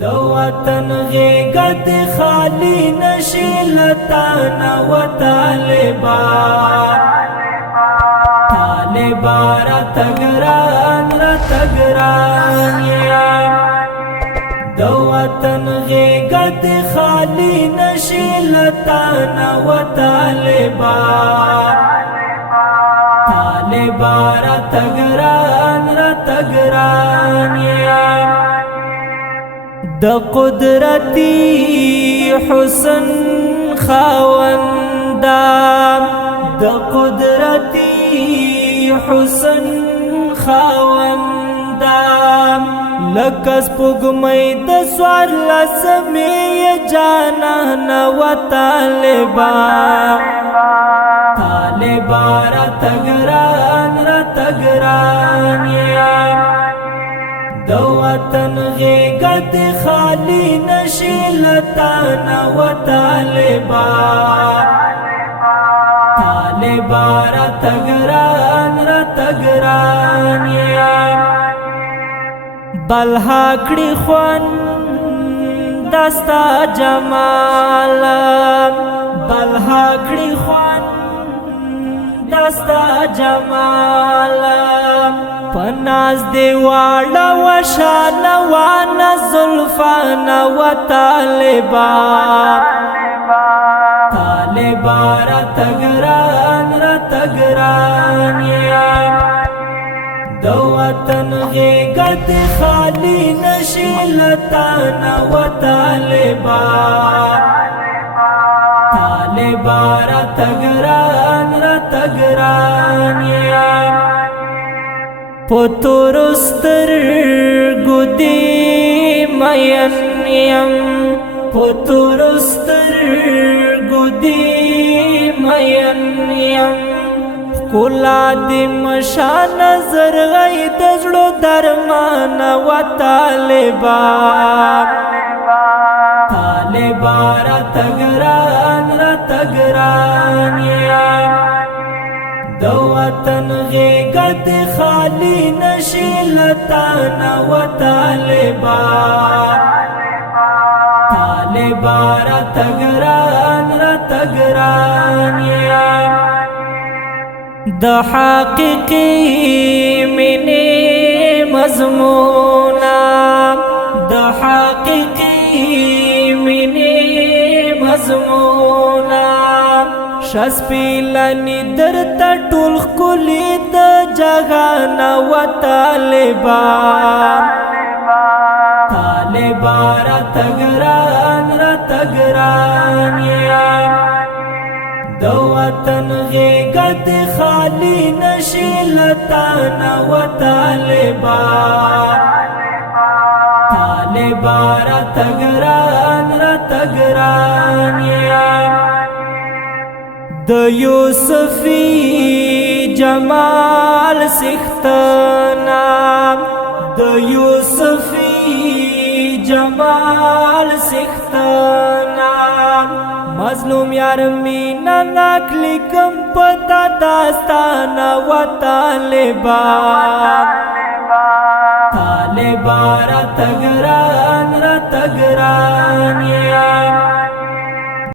د وطن غیږه دې خالی نشي لتانا و طالبان را تګران د وطن غیږه دې خالی نشي لتانا و طالبان را تګران د قدرتی حسن خاوندان د قدرتی حسن خاوندان لکس پګمې د سوار لسمې جانان و طالبان را تګران د وطن غیږه دې خالی نشي لتانا و طالبان را تګران بلها کړي خوان دستا جمال بلها کړي خوان دستا جمال پناز دی واړه وشان وان زلفان و طالبان را تګران د وطن غیږه دې خالی نشي لتانا و طالبان را تګران پتورستر ګدی مین یم پتورستر ګدی مین یم کولا دې مشا نظر غي د زړه درمان و طالبان را تګران د وطن غیږه دې خالی نشي لتانا و طالبان را تګران د حقیقی منی مضمونا د حقیقی منی مضمونا شسپیلانی درته ټول ښکلي د جهان و طالبان را تګران د وطن غیږه دې خالی نشي لتانا و طالبان را تګران د یوسفی جمال سختنا د یوسفی جمال سختنا مظلوم یار مینا ناکلی کم پتا داستانا و طالبان را تګران